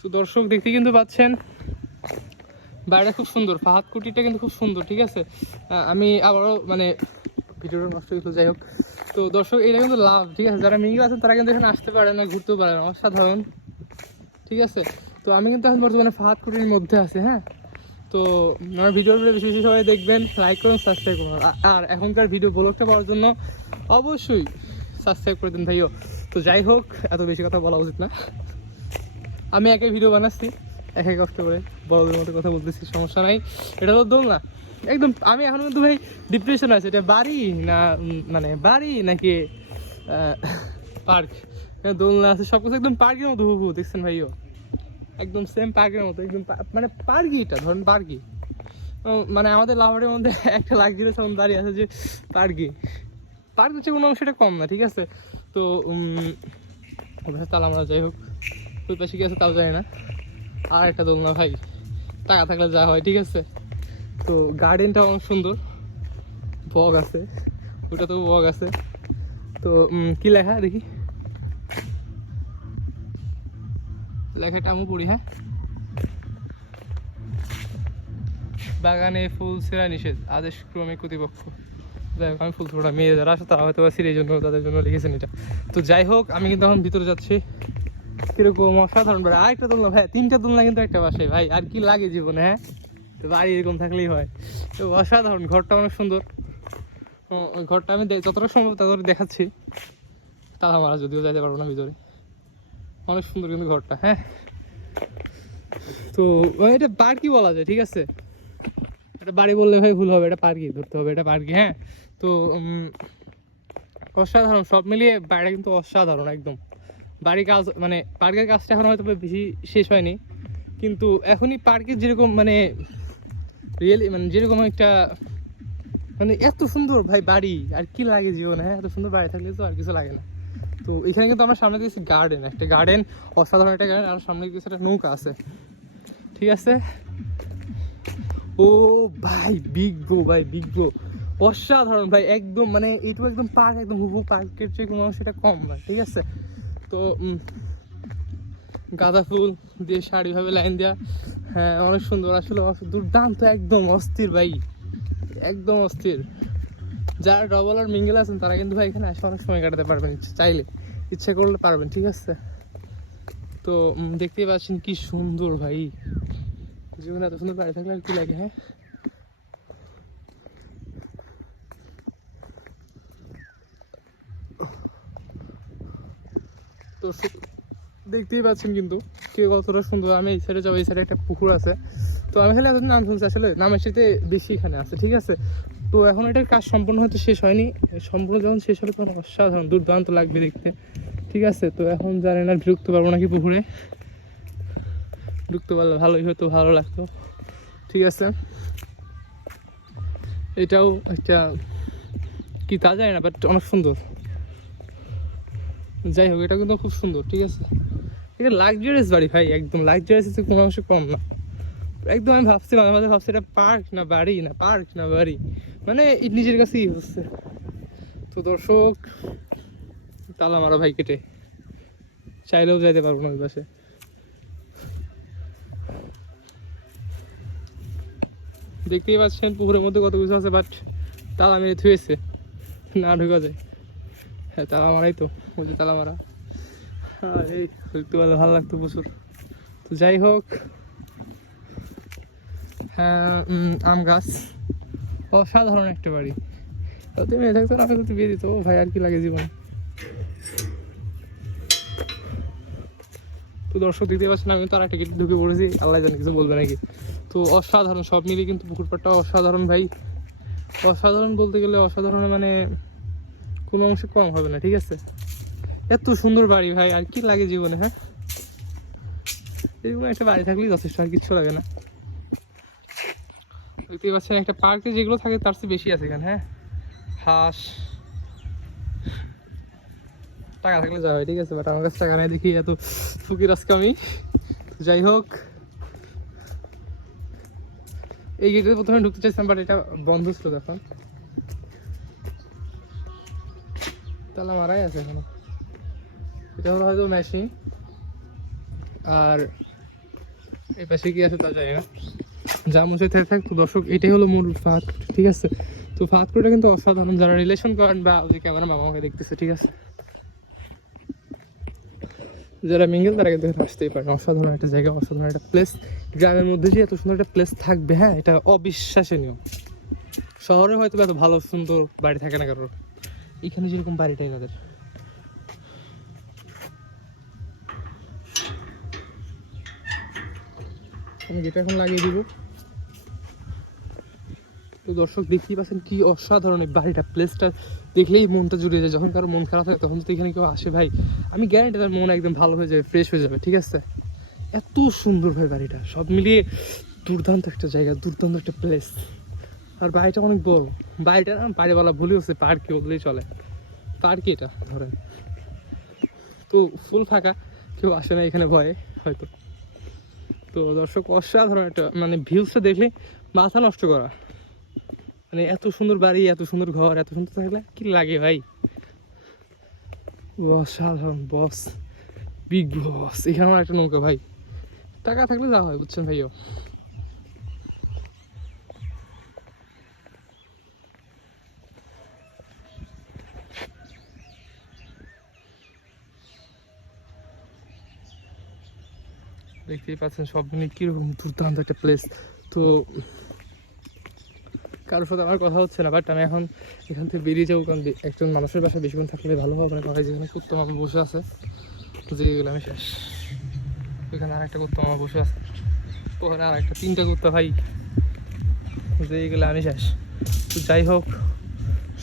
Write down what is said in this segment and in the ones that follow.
তো দর্শক দেখতে কিন্তু পাচ্ছেন বাড়িটা খুব সুন্দর, ফাহাদ কুটিটা কিন্তু খুব সুন্দর। ঠিক আছে, আমি আবারও মানে ভিডিওটা নষ্ট হইতো, যাই হোক। তো দর্শক এটা কিন্তু লাভ, ঠিক আছে, যারা মিঙ্গল আছেন তারা কিন্তু এখানে আসতে পারে না, ঘুরতেও পারে না, অসাধারণ। ঠিক আছে, তো আমি কিন্তু এখন বর্তমানে ফাহাদ কুটির মধ্যে আছি। হ্যাঁ, তো আমার ভিডিওগুলো বেশি বেশি সবাই দেখবেন, লাইক করুন, সাবস্ক্রাইব করুন। আর এখনকার ভিডিও ব্লগটা পাওয়ার জন্য অবশ্যই সাবস্ক্রাইব করে দিন ভাইও। তো যাই হোক, এত বেশি কথা বলা উচিত না, আমি একে ভিডিও বানাচ্ছি, একে কষ্ট করে বড়দের মতো কথা বলতেছি, সমস্যা নাই। এটা তো দোল না একদম। আমি এখন কিন্তু ভাই ডিপ্রেশন আছে, এটা বাড়ি না মানে বাড়ি নাকি পার্ক? দোলনা আছে, সব কিছু একদম পার্কের মতো হুবহু, দেখছেন ভাইও, একদম সেম পার্কের মতো, একদম মানে পার্কই, এটা ধরেন পার্কই। মানে আমাদের লাহোরের মধ্যে একটা লাক্সারিয়াস এখন দাঁড়িয়ে আছে যে পার্কই, পার্ক হচ্ছে কোনো অংশটা কম না। ঠিক আছে, তো তালা মারা, যাই হোক, ওই পাশে কি আছে তাও জানি না। আর একটা দোলনা ভাই, টাকা থাকলে যা হয়। ঠিক আছে, তো গার্ডেনটা অনেক সুন্দর, বগ আছে, ওটা তো বগ আছে। তো কি লেখা দেখি, লেখাটা আমি পড়ি। হ্যাঁ, বাগানে ফুল ছেঁড়া নিষেধ, আদেশ ক্রমে কর্তৃপক্ষ। যাই হোক, আমি ফুল ছোড়া মেয়ে যারা আছে তারা হয়তো সিরির জন্য, তাদের জন্য লিখেছেন এটা। তো যাই হোক, আমি কিন্তু এখন ভিতরে যাচ্ছি। কিরকম অসাধারণ বাড়ি, আর একটা দোলনা ভাই, তিনটা দোলনা কিন্তু একটা বাসায় ভাই, আর কি লাগে জীবনে? হ্যাঁ, তো বাড়ি এরকম থাকলেই হয়। তো অসাধারণ, ঘরটা অনেক সুন্দর। ওই ঘরটা আমি যতটা সম্ভব ততটা দেখাচ্ছি, তালা মারা, যদিও যাইতে পারবো না ভিতরে। অনেক সুন্দর কিন্তু ঘরটা। হ্যাঁ, তো এটা পার্কই বলা যায়। ঠিক আছে, এটা বাড়ি বললে ভাই ভুল হবে, এটা পার্কই ধরতে হবে, এটা পার্কই। হ্যাঁ, তো অসাধারণ, সব মিলিয়ে বাড়িটা কিন্তু অসাধারণ একদম। বাড়ির কাজ মানে পার্কের কাজটা এখন হয়তো বেশি শেষ হয়নি, কিন্তু এখনই পার্কের যেরকম মানে রিয়েলি মানে যেরকম একটা মানে এত সুন্দর ভাই বাড়ি, আর কি লাগে জীবনে? হ্যাঁ, এত সুন্দর বাড়ি থাকলে তো আর কিছু লাগে না। তো এখানে কিন্তু আমরা সামনে দিয়েছি গার্ডেন, একটা গার্ডেন, অসাধারণ একটা গার্ডেন, আর সামনে কিছু একটা নৌকা আছে। ঠিক আছে, ও ভাই বিগ ব্রো, ভাই বিগ ব্রো, অসাধারণ ভাই, একদম মানে এইটুকু একদম পার্ক, একদম হুবহু পার্কের চেয়ে কোনো সেটা কম ভাই। ঠিক আছে, তো গাঁদা ফুল দিয়ে সারিভাবে লাইন দেওয়া, হ্যাঁ অনেক সুন্দর, আসলে দুর্দান্ত, একদম অস্থির ভাই, একদম অস্থির। যারা ডবল আর মিঙ্গেল আছেন তারা কিন্তু ভাই এখানে এসে অনেক সময় কাটাতে পারবেন, চাইলে, ইচ্ছে করলে পারবেন। ঠিক আছে, তো দেখতেই পাচ্ছেন কি সুন্দর ভাই, জীবনে এত সুন্দর বাড়ি থাকলে আর কি লাগে? হ্যাঁ, তো দেখতেই পাচ্ছেন কিন্তু কে কতটা সুন্দর। আমি এই সাইডে যাবো, এই সাইডে একটা পুকুর আছে। তো আমি খালি এত নাম শুনছি, আসলে নামের সাথে বেশি এখানে আছে। ঠিক আছে, তো এখন এটার কাজ সম্পূর্ণ হয়তো শেষ হয়নি, সম্পূর্ণ যখন শেষ হবে তখন অসাধারণ দুর্দান্ত লাগবে দেখতে। ঠিক আছে, তো এখন জানি না ঢুকতে পারবো নাকি পুকুরে, ঢুকতে পারলে ভালোই হতো, ভালো লাগতো। ঠিক আছে, এটাও একটা কি তা যায় না, বাট অনেক সুন্দর। যাই হোক, এটা কিন্তু খুব সুন্দর। ঠিক আছে, এটা লাক্সারিয়াস বাড়ি ভাই, একদম লাক্সারিয়াস, কোনো অংশ কম না একদম। আমি ভাবছি, মাঝে মাঝে ভাবছি এটা পার্ক না বাড়ি, না পার্ক না বাড়ি, মানে নিজের কাছেই হচ্ছে। তো দর্শক, তালা মারা ভাই কেটে, চাইলেও যাইতে পারবো না ওই পাশে। দেখতেই পাচ্ছেন পুকুরের মধ্যে কত কিছু আছে, বাট তালা মেরে থুয়েছে, না ঢুকা যায়। হ্যাঁ, তালা মারাই তো, ওই যে তালা মারা। আর এই দেখতে পারলে ভালো লাগতো প্রচুর। তো যাই হোক, হ্যাঁ, আম গাছ, অসাধারণ একটা বাড়ি। তুমি মেয়ে থাকতো না, আমি তো বিয়ে দিত ভাই, আর কি লাগে জীবন? তো দর্শক দেখতে পাচ্ছেন, আমি তো আর একটা গেট ঢুকে পড়েছি, আল্লাহ জানে কিছু বলবে নাকি। তো অসাধারণ, সব মিলিয়ে কিন্তু পুকুর পাড়টা অসাধারণ ভাই, অসাধারণ বলতে গেলে অসাধারণ, মানে কোনো অংশে কম হবে না। ঠিক আছে, এত সুন্দর বাড়ি ভাই, আর কি লাগে জীবনে? হ্যাঁ, এরকম একটা বাড়ি থাকলেই যথেষ্ট, আর কিচ্ছু লাগে না। দেখতে পাচ্ছেন একটা পার্কে যেগুলো থাকে তার চেয়ে বেশি আছে এখানে। হ্যাঁ, হাঁস, টাকা থাকলে যা হয়। ঠিক আছে, বাট আমার কাছে টাকা নেই দেখি এত ফকির আজকে আমি। যাই হোক, এই গেটে প্রথমে ঢুকতে চাইছিলাম, বাট এটা বন্ধ ছিল, এখন তালা মারাই আছে এখনো। এটা হলো হয়তো মেশিন, আর এই পাশে কি আছে তা জানি না, যা মুছে থাক। তো দর্শক এটাই হলো মূল ফাহাদকুটি, ঠিক আছে। তো ফাহাদকুটিটা কিন্তু অসাধারণ, যারা রিলেশন করেন বা ওই ক্যামেরা মামাকে দেখতেছে, ঠিক আছে, যারা মিঙ্গেল তারা কিন্তু এখানে আসতেই পারেন। অসাধারণ একটা জায়গা, অসাধারণ একটা প্লেস। গ্রামের মধ্যে যে এত সুন্দর একটা প্লেস থাকবে, হ্যাঁ, এটা অবিশ্বাসনীয়। শহরে হয়তো এত ভালো সুন্দর বাড়ি থাকে না কারোর, এখানে যেরকম বাড়িটাই তাদের। আমি যেটা এখন লাগিয়ে দিব। তো দর্শক দেখতেই পাচ্ছেন কি অসাধারণ এই বাড়িটা, প্লেসটা দেখলেই মনটা জুড়িয়ে যায়। যখন কারো মন খারাপ থাকে তখন তো এখানে কেউ আসে ভাই, আমি গ্যারান্টি তার মন একদম ভালো হয়ে যাবে, ফ্রেশ হয়ে যাবে, ঠিক আছে। এত সুন্দর ভাই বাড়িটা, সব মিলিয়ে দুর্দান্ত একটা জায়গা, দুর্দান্ত একটা প্লেস। আর বাড়িটা অনেক বড়। বাড়িটা না বাড়ি বলা ভুলই হচ্ছে, পার্কে বললেই চলে। পার্কে এটা ধরেন তো ফুল ফাঁকা, কেউ আসে না এখানে ভয়ে হয়তো। তো দর্শক অসাধারণ একটা মানে ভিউসটা দেখলে মাথা নষ্ট করা, মানে এত সুন্দর বাড়ি, এত সুন্দর ঘর, এত সুন্দর থাকলে কি লাগে ভাই। অসাধারণ বস, বিগ বস। এখানে আমার একটা নৌকা ভাই, টাকা থাকলে যা হয় বুঝছেন ভাইও। দেখতেই পাচ্ছেন সব মিলে কীরকম দুর্দান্ত একটা প্লেস। তো কারোর সাথে আমার কথা হচ্ছে না, বাট আমি এখন এখান থেকে বেরিয়ে যাবো, কারণ একজন মানুষের বাসায় বেশিক্ষণ থাকলে ভালো হবে না। কথা যেখানে কুত্তো মামা বসে আছে, বুঝে গেলে আমি শেষ। ওইখানে আর একটা কুত্তো মামা বসে আছে, ওখানে আর একটা 3টা কুত্তা ভাই, বুঝে গেলে আমি শেষ। তো যাই হোক,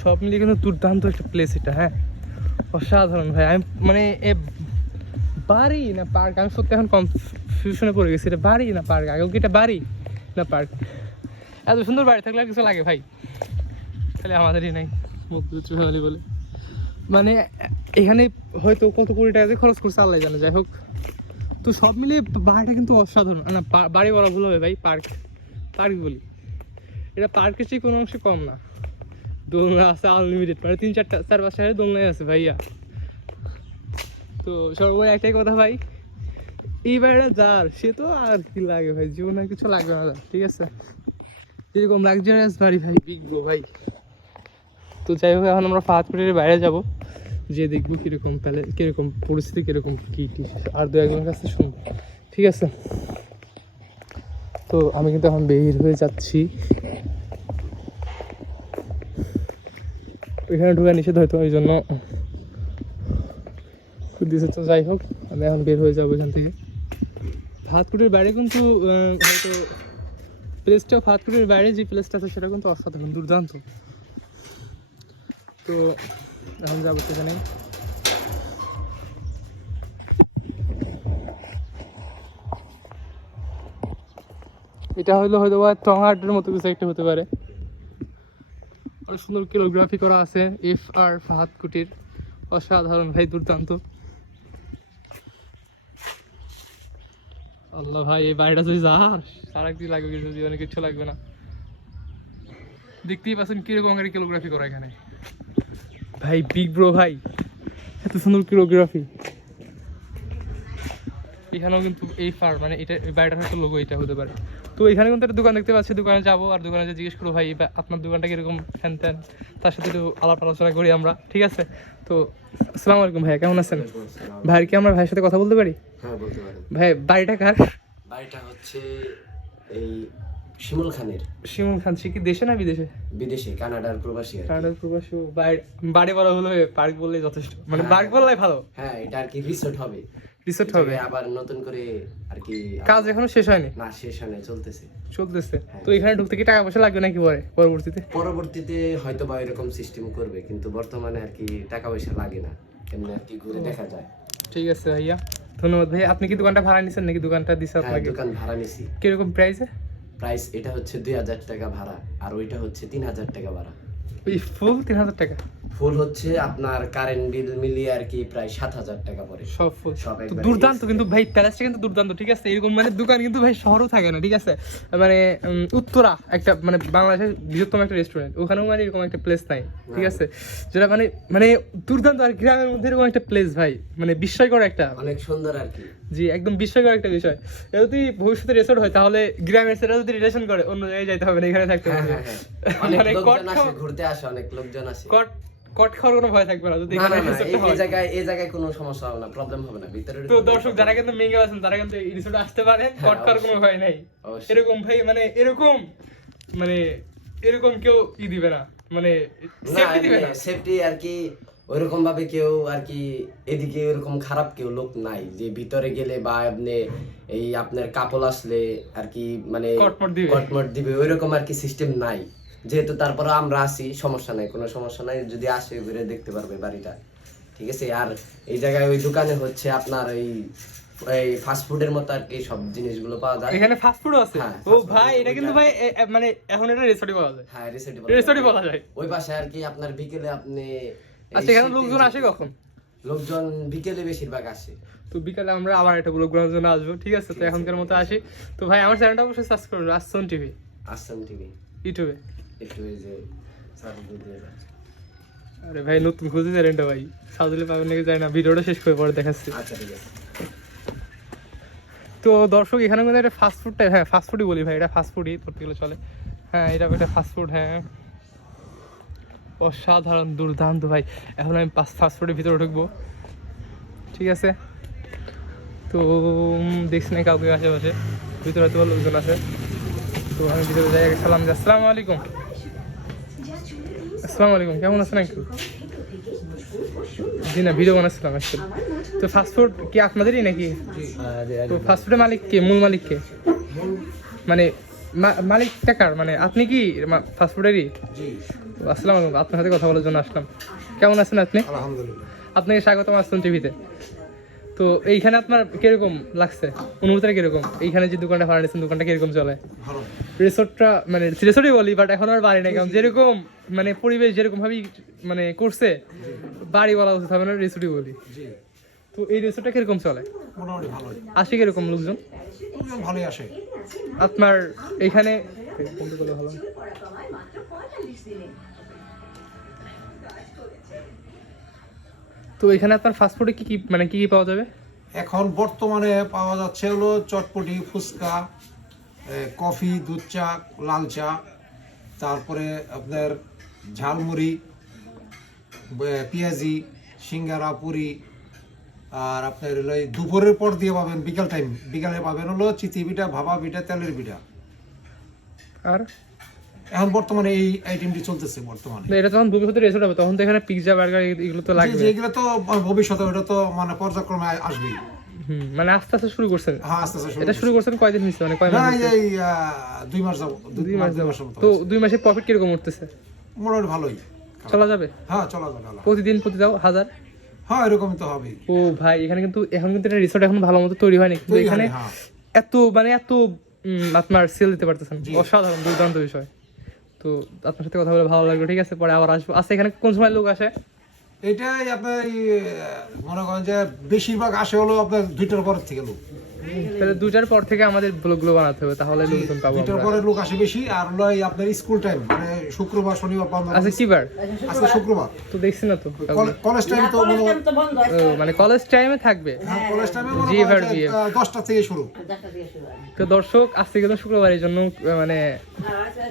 সব মিলিয়ে কিন্তু দুর্দান্ত একটা প্লেস এটা, হ্যাঁ, অসাধারণ ভাই। আমি মানে এ বাড়ি না পার্ক, আমি সত্যি এখন কনফিউশনে পড়ে গেছি, এটা বাড়ি না পার্ক। আগে কি এটা বাড়ি না পার্ক? এত সুন্দর বাড়ি থাকলে আর কিছু লাগে ভাই, তাহলে আমাদেরই নাই মধ্যবিত্ত ফ্যামিলি বলে। মানে এখানে হয়তো কত কোটি টাকা দিয়ে খরচ করছে আল্লাহ জানে, যাই হোক। তো সব মিলিয়ে বাড়িটা কিন্তু অসাধারণ। না বাড়ি বলা ভুল হবে ভাই, পার্ক, পার্ক বলি। এটা পার্কের চেয়ে কোনো অংশে কম না। দোলনা আছে আনলিমিটেড, মানে 3-4-5 দোলনাই আছে ভাইয়া। তো সর্বোপরি একটাই কথা ভাই, এই বাড়িটা যার সে তো আর কি লাগে ভাই, জীবনে কিছু লাগবে না যার, ঠিক আছে। এরকম লাক্সারিয়াস বাড়ি ভাই, বিগ ব্রো ভাই। তো যাই হোক, এখন আমরা ফাহাদকুটির বাইরে যাব, যে দেখবো কীরকম তাহলে, কীরকম পরিস্থিতি, কীরকম কী আর 2-1জনের কাছে শুনবো, ঠিক আছে। তো আমি কিন্তু এখন বের হয়ে যাচ্ছি, ওইখানে ঢোকা নিষেধ হয়তো, ওই জন্য দিয়েছে। তো যাই হোক, আমি এখন বের হয়ে যাবো এখান থেকে। ফাহাদকুটির বাইরে কিন্তু হয়তো প্লেসটাও, ফাহাদকুটির বাইরে যে প্লেসটা আছে সেটা কিন্তু অসাধারণ, দুর্দান্ত। তো এখন যাবো সেখানে। এটা হলো হয়তো বা টংহাটের মতো কিছু একটা হতে পারে। অনেক সুন্দর কোরিওগ্রাফি করা আছে FR ফাহাদকুটির, অসাধারণ ভাই, দুর্দান্ত। আল্লাহ ভাই, এই বাড়িটা যদি সারা কি লাগবে, কিছু জীবনে কিচ্ছু লাগবে না। দেখতেই পাচ্ছেন কিরকম কোরিওগ্রাফি করা এখানে ভাই, বিগ ব্রো ভাই, এত সুন্দর কোরিওগ্রাফি। এখানেও কিন্তু এই মানে এটা বাড়িটার হয়তো লোগো এটা হতে পারে। তো এখানে কিন্তু একটা দোকান দেখতে পাচ্ছি, দোকানে যাবো, আর দোকানে যে জিজ্ঞেস করবো ভাই আপনার দোকানটা কিরকম, ফ্যান ত্যান, তার সাথে একটু আলাপ আলোচনা করি আমরা, ঠিক আছে। তো আসসালামু আলাইকুম ভাইয়া, কেমন আছেন? ভাইয়ের কি আমরা ভাইয়ের সাথে কথা বলতে পারি? হ্যাঁ, বলতে পারেন। ভাই বাড়িটা কার? বাড়িটা হচ্ছে এই শিমুল খানের। শিমুল খান, সে কি দেশে না বিদেশে? বিদেশে, কানাডার প্রবাসী আর কি। কানাডার প্রবাসী। বাড়ি বলা হলো, পার্ক বললেই যথেষ্ট, মানে পার্ক বললেই ভালো। হ্যাঁ, এটা আর কি রিসোর্ট হবে, রিসোর্ট হবে। আবার নতুন করে আর কি কাজ এখনো শেষ হয়নি? না, শেষ হয়নি, চলতেছে। তো এখানে ঢুকতে কি টাকা পয়সা লাগবে নাকি পরবর্তীতে হয়তো বা এরকম সিস্টেম করবে, কিন্তু বর্তমানে আর কি টাকা পয়সা লাগে না, এমনি আর কি ঘুরে দেখা যায়। ঠিক আছে ভাইয়া, ধন্যবাদ ভাই। আপনি কি দোকানটা ভাড়া নিছেন নাকি দোকানটা দিছে হ্যাঁ, আপনাকে? দোকান ভাড়া নিছি। কিরকম প্রাইসে? প্রাইস এটা হচ্ছে 2000 টাকা ভাড়া, আর ওইটা হচ্ছে 3000 টাকা ভাড়া। ওই ফুল 3000 টাকা? ফুল হচ্ছে আপনার কারেন্ট বিল মিলিয়ে আর কি প্রায় 7,000 টাকা পড়ে। সব ফুল সব তো একবারে দুর্দান্ত AC কিন্তু ভাই প্যালেসটা কিন্তু দুর্দান্ত, ঠিক আছে। এরকম মানে দোকান কিন্তু ভাই শহরও থাকে না, ঠিক আছে। মানে উত্তরা একটা মানে বাংলাদেশের বৃহত্তম একটা রেস্টুরেন্ট, ওখানেও মানে এরকম একটা প্লেস নাই, ঠিক আছে, যেটা মানে মানে দুর্দান্ত। আর গ্রামের মধ্যে এরকম একটা প্লেস ভাই মানে বিস্ময়কর একটা, অনেক সুন্দর আর কি। জি একদম বিস্ময়কর একটা বিষয়। এটা যদি ভবিষ্যতে রেসর্ট হয় তাহলে গ্রামের ছেলেরা যদি রিলেশন করে অন্য জায়গায় যাইতে হবে না, এখানে থাকতে হবে। অনেক মানে কট লোকজন আসে, ঘুরতে আসে, অনেক লোকজন আসে। কট খাওয়ার কোনো ভয় থাকবে না যদি না এখানে না না, রিসোর্টটা হয়। এই জায়গায় কোনো সমস্যা হবে না, প্রবলেম হবে না ভিতরে। তো দর্শক যারা কিন্তু মিঙ্গেল আছেন তারা কিন্তু এই রিসোর্টে আসতে পারেন, কট খাওয়ার কোনো ভয় নাই। অবশ্যই। এরকম ভাই মানে এরকম কেউ দিবে না, মানে সেফটি দিবে না। সেফটি আর কি ওইরকম ভাবে কেউ আর কি এদিকে ওরকম খারাপ কেউ লোক নাই যে ভিতরে গেলে বা আপনি এই আপনার কাপল আসলে আর কি মানে কটমট দিবে ওইরকম আর কি সিস্টেম নাই। যেহেতু তারপরে আমরা আসি, সমস্যা নাই, কোনো সমস্যা নাই, যদি আসে ঘুরে দেখতে পারবে বাড়িটা, ঠিক আছে। আর এই জায়গায় ওই দোকানে হচ্ছে আপনার এই ফাস্ট ফুডের মতো আর কি সব জিনিসগুলো পাওয়া যায়। এখানে ফাস্ট ফুডও আছে। হ্যাঁ, ও ভাই এটা কিন্তু ভাই মানে এখন এটা রিসোর্টই বলা যায়। হ্যাঁ রিসোর্টই বলা যায়। ওই পাশে আর কি আপনার বিকেলে আপনি আচ্ছা এখানে লোকজন আসে কখন? লোকজন বিকেলে বেশিরভাগ আসে। তো বিকালে আমরা আবার একটা ব্লগ বানানোর জন্য আসবো, ঠিক আছে। তো এখনকার মতো আসি। তো ভাই আমার চ্যানেলটা অবশ্যই সাবস্ক্রাইব করুন, আসন টিভি, আসন টিভি ইউটিউবে। একটু এই যে সাবস্ক্রাইব দিয়ে দাও। আরে ভাই নতুন খুঁজে চ্যানেলটা ভাই, সাউদিলে পাবেন নাকি জানি না, ভিডিওটা শেষ করে পরে দেখাচ্ছি। আচ্ছা ঠিক আছে। তো দর্শক এখানে কিন্তু একটা ফাস্ট ফুড টাইপ, হ্যাঁ ফাস্ট ফুডই বলি ভাই, এটা ফাস্ট ফুডই ধরতে গেলে চলে। হ্যাঁ এটা একটা ফাস্ট ফুড, হ্যাঁ অসাধারণ দুর্দান্ত ভাই। এখন আমি ফাস্ট ফুডের ভিতরে ঢুকবো, ঠিক আছে। তো দেখছি না কাউকে আশেপাশে, ভিতরে হয়তো লোকজন আছে। তো আমি ভিতরে যাই, আগে সালাম দিই, আসসালামু আলাইকুম। আসসালামু আলাইকুম, কেমন আছেন একটু? জি না ভিডিও বানাচ্ছিলাম একটু। তো ফাস্ট ফুড কি আপনাদেরই নাকি? তো ফাস্ট ফুডের মালিক কে, মূল মালিক কে? মানে মালিক টাকার মানে আপনি কি ফাস্ট ফুডেরই? আসসালামু আলাইকুম, আপনার সাথে কথা বলার জন্য আসলাম। কেমন আছেন আপনি? আলহামদুলিল্লাহ। আপনাকে স্বাগতম আসছেন টিভিতে। তো এইখানে আপনার কিরকম লাগছে, অনুভূতিটা কিরকম? এইখানে যে দোকানটা ভাড়া নিয়েছেন দোকানটা কিরকম চলে? রিসোর্টটা মানে রিসোর্টই বলি, বাট এখন আর বাড়ি নেই, কারণ যেরকম মানে পরিবেশ যেরকম ভাবেই মানে করছে, বাড়ি বলা উচিত হবে না, রিসোর্টই বলি। তো এই রিসোর্টটা কিরকম চলে? মোটামুটি ভালোই, আসে কিরকম লোকজন? ভালোই আসে। আপনার এইখানে ভালো। তো এখানে আপনার ফাস্টফুডে কি কি মানে কি কি পাওয়া যাবে? এখন বর্তমানে পাওয়া যাচ্ছে হলো চটপটি, ফুচকা, কফি, দুধ চা, লাল চা, তারপরে আপনার ঝালমুড়ি, পেঁয়াজি, সিঙ্গারা, পুরি। আর আপনার হলো এই দুপুরের পর দিয়ে পাবেন বিকালে পাবেন হলো চিতি পিঠা, ভাপা পিঠা, তেলের পিঠা। আর এখন বর্তমানে এই আইটেমটি চলতেছে বর্তমানে। এটা যখন ভবিষ্যতে রেসোর্ট হবে তখন তো এখানে পিৎজা বার্গার এগুলো তো লাগবে। এগুলো তো ভবিষ্যতে ওটা তো মানে পর্যায়ক্রমে আসবেই। মানে আস্তে আস্তে শুরু করছেন? হ্যাঁ আস্তে আস্তে এটা শুরু করছেন কয়দিন হয়েছে, মানে কয় মাস? এই 2 মাস যাব। 2 মাস যাব। তো 2 মাসে প্রফিট কিরকম উঠতেছে? মোটামুটি ভালোই চলা যাবে? হ্যাঁ চলা যাবে। প্রতিদিন প্রতি দাও 1000? হ্যাঁ এরকমই তো হবে। ও ভাই এখানে কিন্তু এখন কিন্তু এটা রিসোর্ট এখন ভালো মতো তৈরি হয়নি, কিন্তু এখানে এত মানে এত আপনার সেল দিতে পারতেছেন, অসাধারণ দুর্দান্ত বিষয়। তো আপনার সাথে কথা বলে ভালো লাগলো, ঠিক আছে, পরে আবার আসবো। আচ্ছা এখানে কোন সময় লোক আসে? এটাই আপনার মনে করেন যে বেশিরভাগ আসে হলো আপনার 2টার পর থেকে লোক। তাহলে 2টার পর থেকে আমাদের ব্লগগুলো বানাতে হবে, তাহলে লোকজন পাবো 2টার আমরা। পরে লোক আসে বেশি। আর হলো এই আপনার স্কুল টাইম মানে শুক্রবার, শনিবার, বন্ধ। আচ্ছা কি বার? আজকে শুক্রবার। তো দেখছি না তো। কলেজ টাইম তো মানে কলেজ টাইমে থাকবে। হ্যাঁ কলেজ টাইমে মনে জি করেন ভাই, 10টা থেকে শুরু। তো দর্শক আজকে কিন্তু শুক্রবার, এই জন্য মানে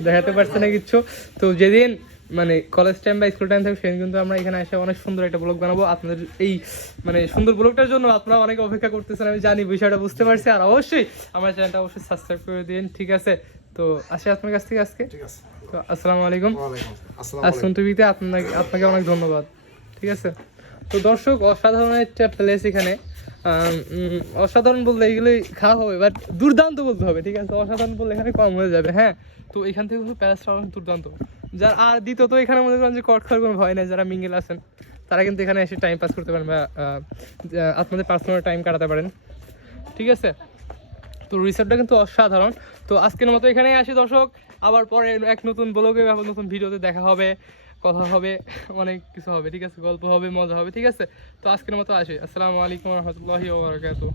দেখাতে পারছে না কিচ্ছু। তো যেদিন মানে কলেজ টাইম বা স্কুল টাইম থাকবে সেদিন কিন্তু আমরা এখানে এসে অনেক সুন্দর একটা ব্লগ বানাবো। আপনাদের এই মানে সুন্দর ব্লগটার জন্য আপনারা অনেক অপেক্ষা করতেছেন, আমি জানি, বিষয়টা বুঝতে পারছি। আর অবশ্যই আমার চ্যানেলটা অবশ্যই সাবস্ক্রাইব করে দিন, ঠিক আছে। তো আসি আপনার কাছ থেকে আজকে। ঠিক আছে। তো আসসালামু আলাইকুম। আসুন টিভিতে আপনাকে অনেক ধন্যবাদ, ঠিক আছে। তো দর্শক অসাধারণ একটা প্লেস এখানে। অসাধারণ বললে এগুলোই খাওয়া হবে, বাট দুর্দান্ত বলতে হবে, ঠিক আছে। অসাধারণ বললে এখানে কম হয়ে যাবে। হ্যাঁ তো এখান থেকে কিন্তু প্যালেসটা অনেক দুর্দান্ত। যার আর দ্বিতীয়ত এখানে মনে করেন যে কট খাওয়ার কোনো ভয় নেই, যারা মিঙ্গেল আছেন তারা কিন্তু এখানে এসে টাইম পাস করতে পারেন বা আপনাদের পার্সোনাল টাইম কাটাতে পারেন, ঠিক আছে। তো রিসোর্টটা কিন্তু অসাধারণ। তো আজকের মতো এখানেই আসি দর্শক, আবার পরে এক নতুন ব্লগে বা নতুন ভিডিওতে দেখা হবে। কথা হবে, অনেক কিছু হবে, ঠিক আছে, গল্প হবে, মজা হবে, ঠিক আছে। তো আজকের মতো আসি, আসসালামু আলাইকুম রহমতুল্লাহি ওয়া বারাকাতুহু।